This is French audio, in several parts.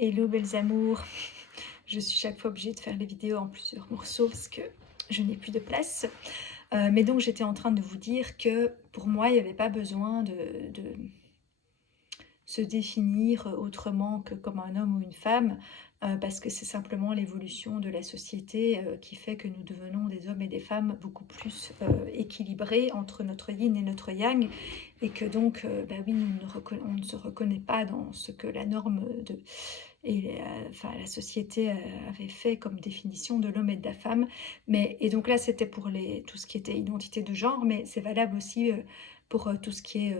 Hello belles amours, je suis chaque fois obligée de faire les vidéos en plusieurs morceaux parce que je n'ai plus de place. Mais donc j'étais en train de vous dire que pour moi il n'y avait pas besoin de se définir autrement que comme un homme ou une femme, parce que c'est simplement l'évolution de la société qui fait que nous devenons des hommes et des femmes beaucoup plus équilibrés entre notre yin et notre yang, et que donc, bah oui, on ne se reconnaît pas dans ce que la norme enfin, la société avait fait comme définition de l'homme et de la femme. Et donc là, c'était pour tout ce qui était identité de genre, mais c'est valable aussi pour tout ce qui est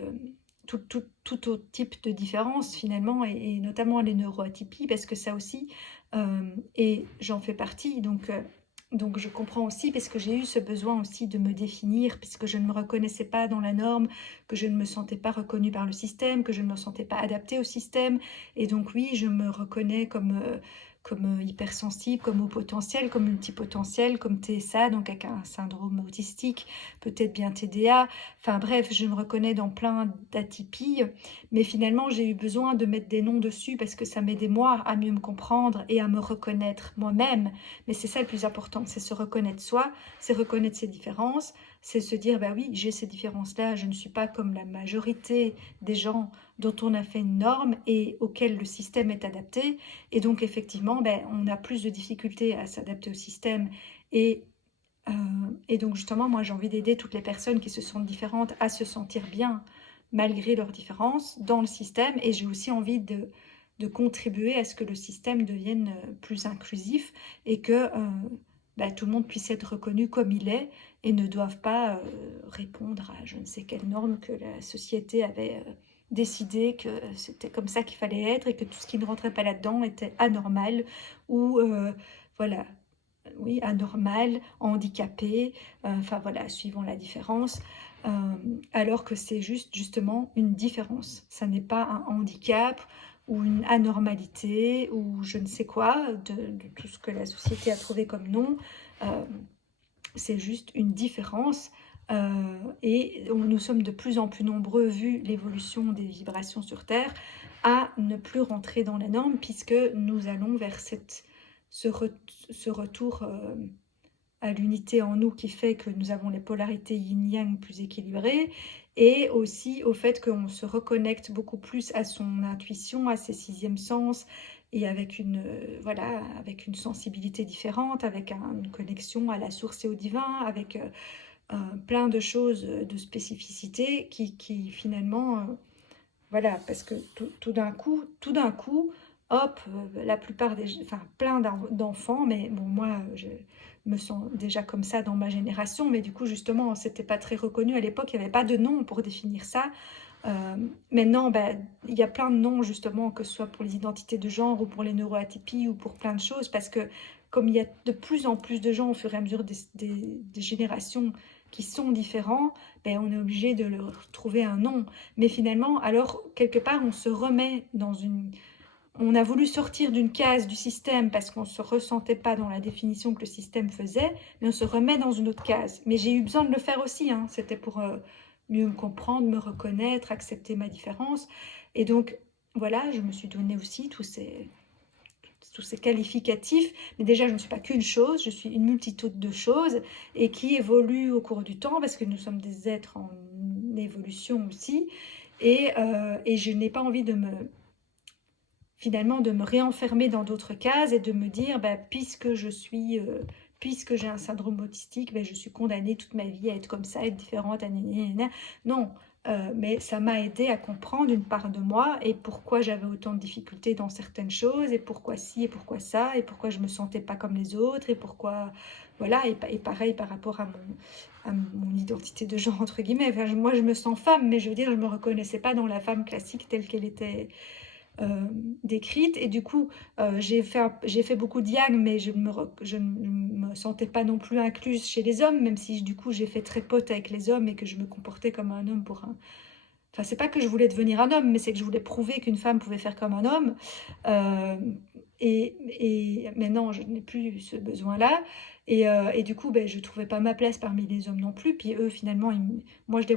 tout autre type de différence finalement, et notamment les neuroatypies, parce que ça aussi, et j'en fais partie, donc je comprends aussi, parce que j'ai eu ce besoin aussi de me définir, puisque je ne me reconnaissais pas dans la norme, que je ne me sentais pas reconnue par le système, que je ne me sentais pas adaptée au système. Et donc oui, je me reconnais comme hypersensible, comme haut potentiel, comme multipotentiel, comme TSA, donc avec un syndrome autistique, peut-être bien TDA. Enfin bref, je me reconnais dans plein d'atypies, mais finalement j'ai eu besoin de mettre des noms dessus parce que ça m'aidait moi à mieux me comprendre et à me reconnaître moi-même. Mais c'est ça le plus important, c'est se reconnaître soi, c'est reconnaître ses différences, c'est se dire, bah oui, j'ai ces différences-là, je ne suis pas comme la majorité des gens dont on a fait une norme et auquel le système est adapté. Et donc effectivement, ben, on a plus de difficultés à s'adapter au système. Et, euh, et donc justement, moi j'ai envie d'aider toutes les personnes qui se sentent différentes à se sentir bien malgré leurs différences dans le système. Et j'ai aussi envie de contribuer à ce que le système devienne plus inclusif, et que bah, tout le monde puisse être reconnu comme il est et ne doivent pas répondre à je ne sais quelle norme que la société avait décidé que c'était comme ça qu'il fallait être, et que tout ce qui ne rentrait pas là-dedans était anormal ou voilà, oui, anormal, handicapé, enfin voilà, suivant la différence, euh, alors que c'est justement une différence. Ça n'est pas un handicap ou une anormalité ou je ne sais quoi, de tout ce que la société a trouvé comme nom. Euh, c'est juste une différence. Et nous sommes de plus en plus nombreux, vu l'évolution des vibrations sur Terre, à ne plus rentrer dans la norme, puisque nous allons vers ce retour à l'unité en nous, qui fait que nous avons les polarités yin-yang plus équilibrées, et aussi au fait qu'on se reconnecte beaucoup plus à son intuition, à ses sixièmes sens, et avec voilà, avec une sensibilité différente, avec une connexion à la source et au divin, avec plein de choses de spécificité qui finalement, voilà, parce que tout d'un coup, hop, la plupart enfin plein d'enfants, mais bon, moi je me sens déjà comme ça dans ma génération, mais du coup justement c'était pas très reconnu à l'époque, il n'y avait pas de nom pour définir ça. Maintenant, ben, il y a plein de noms justement, que ce soit pour les identités de genre ou pour les neuroatypies ou pour plein de choses, parce que comme il y a de plus en plus de gens au fur et à mesure des générations qui sont différents, ben, on est obligé de leur trouver un nom. Mais finalement, alors quelque part on se remet dans une... On a voulu sortir d'une case du système parce qu'on ne se ressentait pas dans la définition que le système faisait, mais on se remet dans une autre case. Mais j'ai eu besoin de le faire aussi, hein. C'était pour mieux me comprendre, me reconnaître, accepter ma différence. Et donc, voilà, je me suis donné aussi tous ces qualificatifs. Mais déjà, je ne suis pas qu'une chose, je suis une multitude de choses, et qui évoluent au cours du temps, parce que nous sommes des êtres en évolution aussi. Et je n'ai pas envie finalement de me réenfermer dans d'autres cases et de me dire, bah, puisque j'ai un syndrome autistique, bah, je suis condamnée toute ma vie à être comme ça, être différente, non. Mais ça m'a aidé à comprendre une part de moi, et pourquoi j'avais autant de difficultés dans certaines choses, et pourquoi ci et pourquoi ça, et pourquoi je me sentais pas comme les autres, et pourquoi voilà. Et pareil par rapport à mon identité de genre entre guillemets. Enfin, moi je me sens femme, mais je veux dire, je me reconnaissais pas dans la femme classique telle qu'elle était décrite. Et du coup, j'ai fait beaucoup de yang, mais je ne me sentais pas non plus incluse chez les hommes, même si du coup j'ai fait très pote avec les hommes et que je me comportais comme un homme pour un... Enfin, c'est pas que je voulais devenir un homme, mais c'est que je voulais prouver qu'une femme pouvait faire comme un homme. Euh, et maintenant, je n'ai plus ce besoin-là. Et du coup, ben, je trouvais pas ma place parmi les hommes non plus. Puis eux, finalement, moi, je les voyais